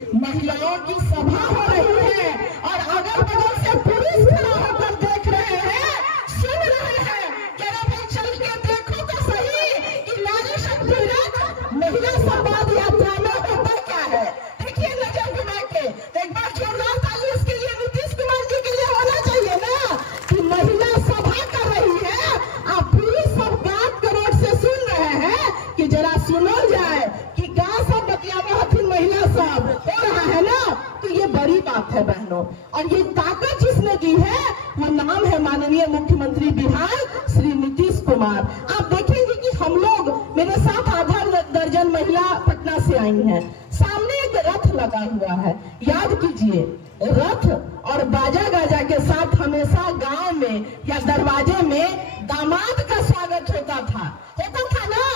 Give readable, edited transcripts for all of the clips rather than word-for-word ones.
महिलाओं की सभा हो रही है और अगल बगल से पुरुष खड़ा होकर देख रहे हैं, सुन रहे हैं। कह रहे भाई चल के देखो तो सही कि नारी शक्ति रथ महिला संवाद यात्रा में होता क्या है। देखिए नजर घुमा के एक बार जोरदार ताली इसके लिए नीतीश कुमार जी के लिए होना चाहिए ना कि महिला सभा कर रही है, आप पुरुष सब गात करोड़ से सुन रहे हैं कि जरा सुनो जाए कि गा सब बतियावा हथिन महिला सब हो रहा है ना। तो ये बड़ी बात है बहनों, और ये ताकत जिसने दी है वो नाम है माननीय मुख्यमंत्री बिहार श्री नीतीश कुमार। आप देखेंगे कि हम लोग, मेरे साथ आधा दर्जन महिला पटना से आई हैं। सामने एक रथ लगा हुआ है, याद कीजिए रथ और बाजा गाजा के साथ हमेशा गांव में या दरवाजे में दामाद का स्वागत होता था ना।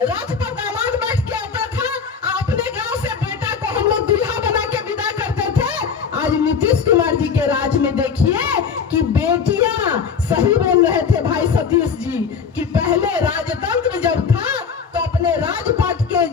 रथ पर दामाद बैठ के आता था, अपने गांव से बेटा को हम लोग दूल्हा बना के विदा करते थे। आज नीतीश कुमार जी के राज में देखिए कि बेटियां, सही बोल रहे थे भाई सतीश जी कि पहले राजतंत्र जब था तो अपने राजपाट के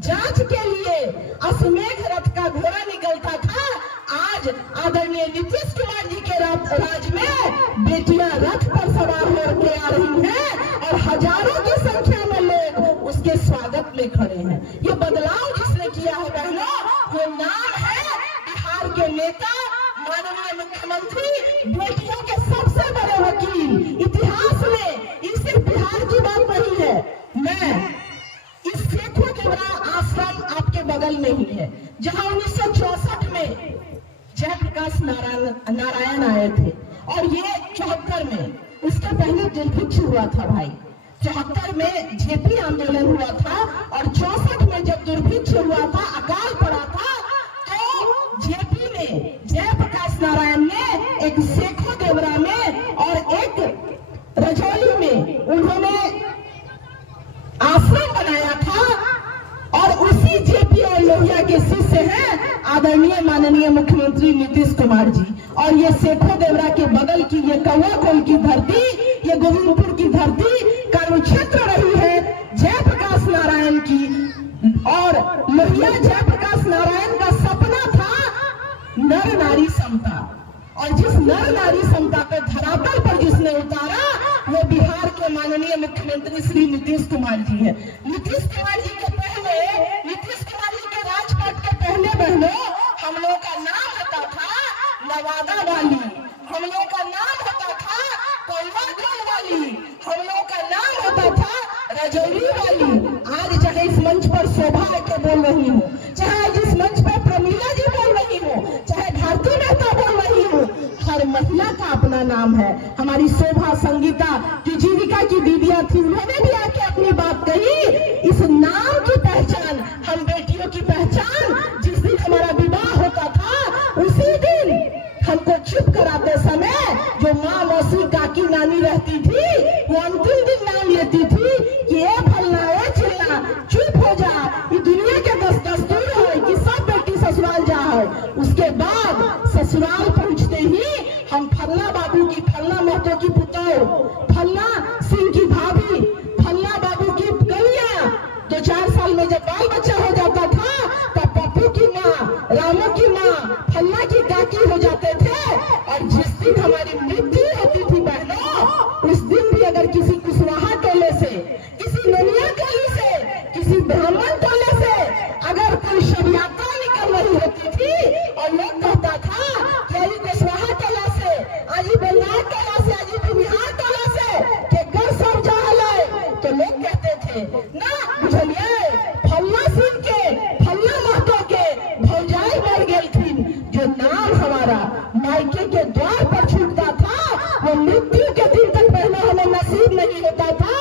जांच के लिए अश्वमेघ रथ का घोड़ा निकलता था। आज आदरणीय नीतीश कुमार जी के राज में बेटियां रथ पर सवार होकर आ रही हैं और हजारों की संख्या में लोग उसके स्वागत में खड़े हैं। ये बदलाव जिसने किया है बहनों, वो नाम है बिहार के नेता माननीय मुख्यमंत्री, बेटियों के सबसे बड़े वकील। इतिहास में ये सिर्फ बिहार की बात नहीं है। मैं इस सेखो देवरा आश्रम आपके बगल में ही है, जहां 1964 में जयप्रकाश नारायण आए थे और ये 74 में, उसके पहले दुर्भिक्ष हुआ था भाई। 74 में जेपी आंदोलन हुआ था और 64 में जब दुर्भिक्ष हुआ था, अकाल पड़ा था, तो जेपी ने, जयप्रकाश नारायण ने एक सेखो देवरा में और एक रजौली में उन्होंने आश्रम बनाया था। और उसी जेपी और लोहिया के शिष्य हैं आदरणीय माननीय मुख्यमंत्री नीतीश कुमार जी। और ये सेखो देवरा के बगल की ये कौवाकोल की धरती, ये गोविंदपुर की धरती कर्म क्षेत्र रही है जयप्रकाश नारायण की। और लोहिया जयप्रकाश नारायण का सपना था नर नारी समता, और जिस नर नारी समता को धरातल पर जिसने उतारा वो बिहार के माननीय मुख्यमंत्री श्री नीतीश कुमार जी है। नीतीश कुमार जी के पहले, नीतीश कुमार जी के राजपाट के पहले बहनों, हम लोग का नाम होता था नवादा वाली, हम लोग का नाम होता था कोलवागढ़ वाली, हम लोग का नाम होता था रजौली वाली। आज चाहे इस मंच पर शोभा के बोल रही हूँ, चाहे जिस मंच पर प्रमीला जी बोल रही हूँ, चाहे भारती मेहता बोल रही हूँ, हर महिला का अपना नाम है। हमारी शोभा, संगीता जो जीविका की दीदियां थी, उन्होंने भी आके अपनी बात कही। इस नाम की पहचान, हम बेटियों की पहचान, जिस दिन हमारा विवाह होता था उसी दिन हमको चुप कराते समय जो माँ, मौसी, काकी, नानी रहती थी, वो अंतिम दिन नाम लेती थी कि ए फलना, ए चिल्ला, चुप हो जा, ये दुनिया के दस्तूर है कि सब बेटी ससुराल जा है। उसके बाद ससुराल पहुंचते ही हम फल्ला बाबू की, फल्ला महतो की पुतौर, फल्ला सिंह की भाभी, फल्ला बाबू की कलिया, 2-4 साल में जब बाल बच्चा हो जाता था तब पप्पू की माँ, रामू की माँ, फल्ला की काकी हो जाते थे। और जिस दिन हमारी मृत्यु होती थी बहनों, उस दिन भी अगर किसी कुशवाहा टोले से, किसी ननिया टोली से, किसी ब्राह्मण टोले से अगर कोई शव यात्रा निकल रही होती थी और लोग कहता था कि अजी कुशवाहा टोला से, अजी बल्लार टोला से, अजी बिहार टोला से के कर सब जा है, तो लोग कहते थे ना, बुझलिए फल्ला सिंह के, फल्ला महतो के भौजाई मर गई थी। जो नाम हमारा मायके के द्वार पर छूटता था वो मृत्यु के दिन तक पहले हमें नसीब नहीं होता था।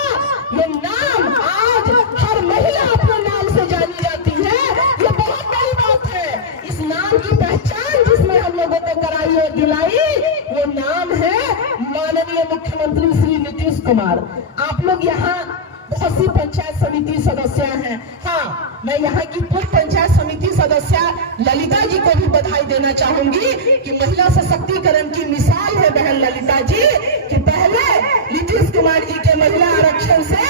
ये नाम आज हर महिला अपने नाम से जानी जाती है, ये बहुत बड़ी बात है। इस नाम की पहचान जिसने हम लोगों को कराई और दिलाई, वो नाम है माननीय मुख्यमंत्री श्री नीतीश कुमार। आप लोग यहाँ बहुत सी पंचायत समिति सदस्य हैं। हाँ, मैं यहाँ की पूर्व पंचायत समिति सदस्य ललिता जी को भी बधाई देना चाहूंगी कि महिला सशक्तिकरण की मिसाल है बहन ललिता जी, कि पहले नीतीश कुमार जी के महिला आरक्षण से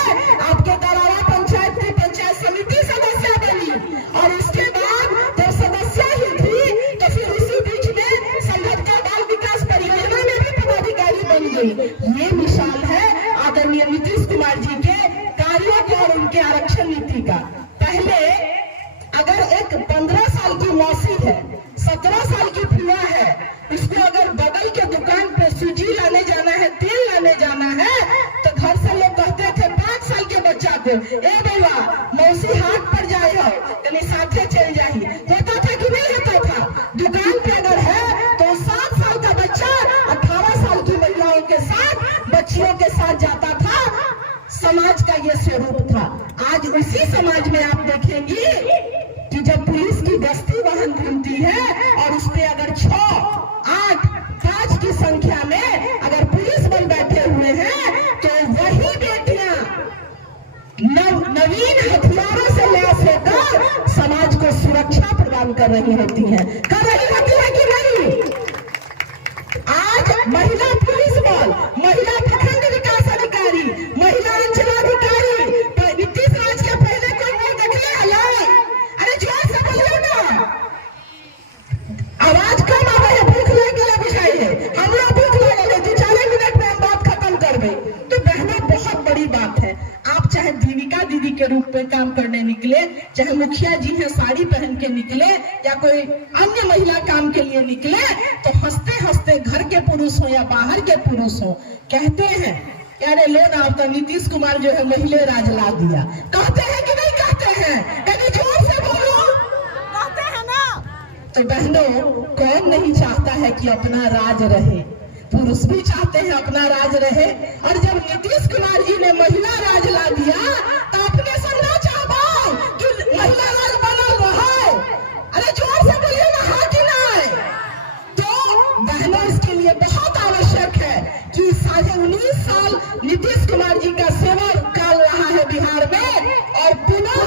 आपके दरारा पंचायत की पंचायत समिति सदस्य बनी और इसके बाद जब सदस्य 17 साल की फुआ है, उसको अगर बगल के दुकान पे सूजी लाने जाना है, तेल लाने जाना है, तो घर से लोग कहते थे 5 साल के बच्चा को, ए बउआ मौसी हाट पर जाए हो, कहीं साथे चल जाही। होता था कि नहीं होता था? दुकान पे अगर है तो 7 साल का बच्चा 18 साल की महिलाओं के साथ, बच्चियों के साथ जाता था। समाज का ये स्वरूप था। आज उसी समाज में आप देखेंगी कि जब पुलिस की गश्ती वाहन घूमती है और उस पे अगर 6, 8, 5 की संख्या में अगर पुलिस बल बैठे हुए हैं, तो वही बेटियां नवीन हथियारों से लैस होकर समाज को सुरक्षा प्रदान कर रही होती हैं। कर रही होती है कि नहीं? आज महिला पुलिस बल, महिला प्रखंड विकास अधिकारी, महिला अंचलाधिकारी, नीतीश राज के पहले कोई नहीं देखले हलाई। अरे जोर से बोलिए ना, आवाज कम आवे है, भूख लगे बुझाई है, हमरा भूख लगे है, 2-4 मिनट में हम बात खत्म करबे। तो बहनों बहुत बड़ी बात है, आप चाहे जीविका दीदी के रूप में काम करने निकले, चाहे मुखिया जी हैं साड़ी पहन के निकले, या कोई अन्य महिला काम के लिए निकले, तो हंसते हंसते घर के पुरुष हो या बाहर के पुरुष हो कहते हैं यारे लो ना, अब तो नीतीश कुमार जो है महिला राज ला दिया। कहते हैं कि नहीं कहते हैं? कभी जोर से बोलो, कहते हैं ना। तो बहनों, कौन नहीं चाहता है कि अपना राज रहे? पुरुष भी चाहते हैं अपना राज रहे। और जब नीतीश कुमार जी ने महिला राज ला दिया, तो अपने सब ना चाहो कि महिला राज बनल रहे। अरे जोर से बोलिए ना, हाँ कि नहीं? तो बहनों, इसके लिए बहुत आवश्यक है कि 19.5 साल नीतीश कुमार जी का सेवा काल रहा है बिहार में, और पुनः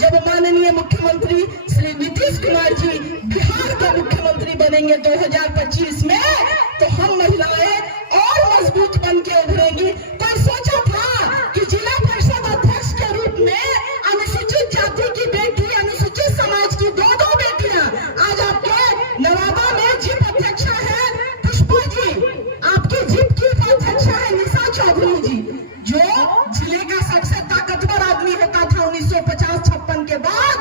जब माननीय मुख्यमंत्री श्री नीतीश कुमार जी बिहार के मुख्यमंत्री बनेंगे 2025 में, तो हम महिलाएं और मजबूत बन के उभरेंगी। कोई सोचा था कि जिला परिषद अध्यक्ष के रूप में अनुसूचित जाति की बेटी, अनुसूचित समाज की 2 बेटियां आज आपके नवादा में जिप अध्यक्षा है पुष्पा जी, आपकी जिप की अध्यक्षा है निशा चौधरी जी, जो जिले का सबसे ताकतवर आदमी होता था 1950-56 के बाद,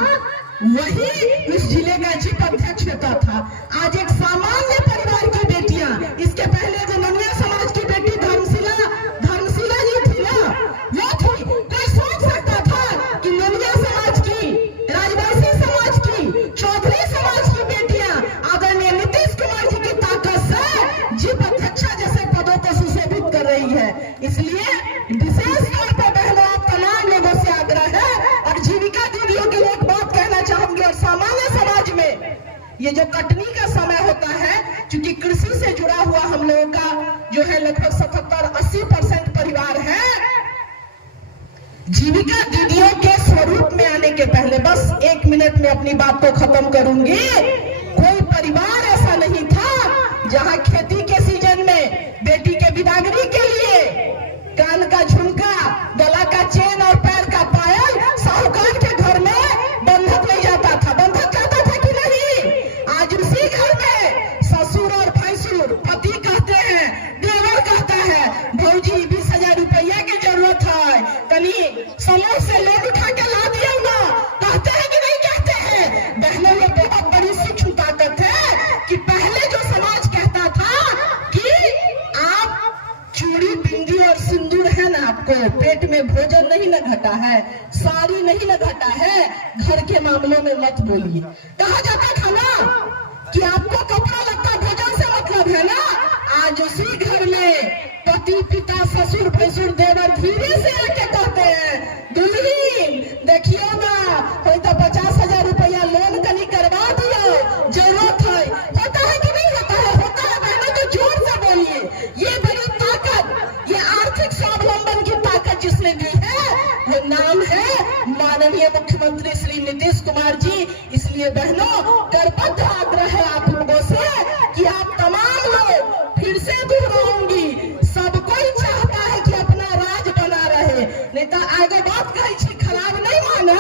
वही उस जिले का जिप अध्यक्ष होता था। आज एक सामान्य परिवार की बेटियां, इसके पहले जो ननिया समाज की बेटी धर्मशिला जी थी ना, वो थी। कोई सोच सकता था कि ननिया समाज की, राजवंशी समाज की, चौधरी समाज की बेटियां आदरणीय नीतीश कुमार जी की ताकत से जिप अध्यक्षा जैसे पदों को सुशोभित कर रही है। इसलिए विशेष तौर पर बहनों, आप तमाम लोगों से आग्रह है, और जीविका दीदियों के लिए एक बात कहना चाहूंगी, और सामान्य समाज में ये जो कटनी का समय होता है, क्योंकि कृषि से जुड़ा हुआ हम लोगों का जो है लगभग 77-80% परिवार है, जीविका दीदियों के स्वरूप में आने के पहले बस 1 मिनट में अपनी बात को खत्म करूंगी। कोई परिवार ऐसा नहीं था जहां खेती के सीजन में बेटी के बिदागरी के लिए कान का झुमका, गला का चेन और पैर का पायल साहूकार के घर में बंधक ले जाता था। बंधक जाता था कि नहीं? आज उसी घर में ससुर और भैंसुर, पति कहते हैं, देवर कहता है, भौजी 20,000 रुपया की जरूरत है, कहीं समूह से लोग उठा के ला दिया ना, कहते हैं कि नहीं कहते हैं? बहनों, में बहुत बड़ी सूक्ष्म ताकत है कि पहले जो समाज कहता था कि आप चूड़ी, बिंदी और सिंदूर है ना, आपको पेट में भोजन नहीं न घटा है, साड़ी नहीं न घटा है, घर के मामलों में मत बोलिए। कहा जाता था ना कि आपको कपड़ा लत्ता भोजन से मतलब है ना। आज उसी घर में पति, पिता, ससुर, भैंसुर, देवर धीरे से आके कहते हैं, दुल्हन देखियो ना, कोई तो 50,000 रुपया लोन कहीं करवा दियो, जरूरत है। होता है कि नहीं होता है? होता है बहनों, तो जोर से बोलिए। ये बड़ी ताकत, ये आर्थिक स्वावलंबन की ताकत जिसने दी है, वो नाम है माननीय मुख्यमंत्री श्री नीतीश कुमार जी। इसलिए बहनों, करबद्ध आग्रह है आप लोगों से कि आप तमाम लोग, फिर से दोहराऊंगी, सब कोई चाहता है कि अपना राज बना रहे। नहीं तो आगे बात कही खराब नहीं माना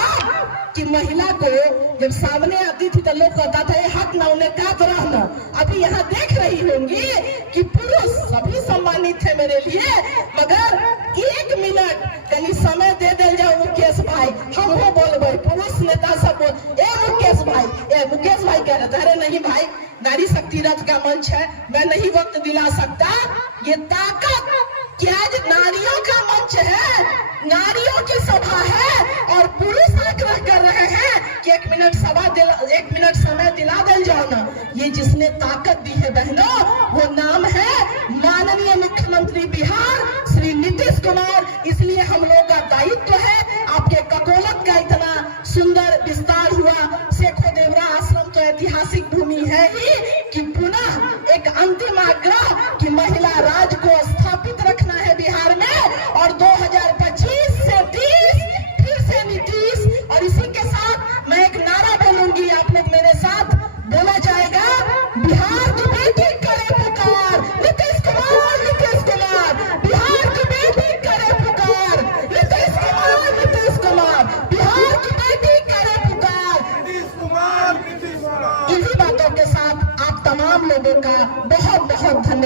कि महिला को जब सामने आती थी तो लोग कहता था ये हक ना, उन्हें कात रहना। अभी यहाँ देख रही होंगी कि पुरुष सभी सम्मानित है मेरे लिए, मगर 1 मिनट कहीं समय दे दे जाओ मुकेश भाई, हम हो बोलबे, पुरुष नेता सब बोल, ए मुकेश भाई कह रहे थे, अरे नहीं भाई नारी शक्ति रथ का मंच है, मैं नहीं वक्त दिला सकता। ये ताकत कि आज नारियों का मंच है, नारियों की सभा है और पुरुष आग्रह कर रहे हैं कि 1 मिनट समय दिला दिल जाओ ना। ये जिसने ताकत दी है बहनों, वो नाम है माननीय मुख्यमंत्री बिहार श्री नीतीश कुमार। इसलिए हम लोग का दायित्व है, आपके ककोलत का इतना सुंदर विस्तार हुआ, शेखो देवरा आश्रम तो ऐतिहासिक भूमि है ही, कि पुनः एक अंतिम आग्रह कि महिला राज को स्थापित रखना है बिहार में, और 2025 से 30 फिर से नीतीश। और इसी के साथ मैं एक नारा बोलूंगी, आप लोग मेरे साथ बोला जाएगा, बिहार की बेटी करे पुकार नीतीश कुमार, नीतीश कुमार, बिहार की बेटी करे पुकार नीतीश कुमार, नीतीश कुमार, बिहार की बेटी करे पुकार नीतीश कुमार, नीतीश कुमार। इन्हीं बातों के साथ आप तमाम लोगों का बहुत बहुत धन्यवाद।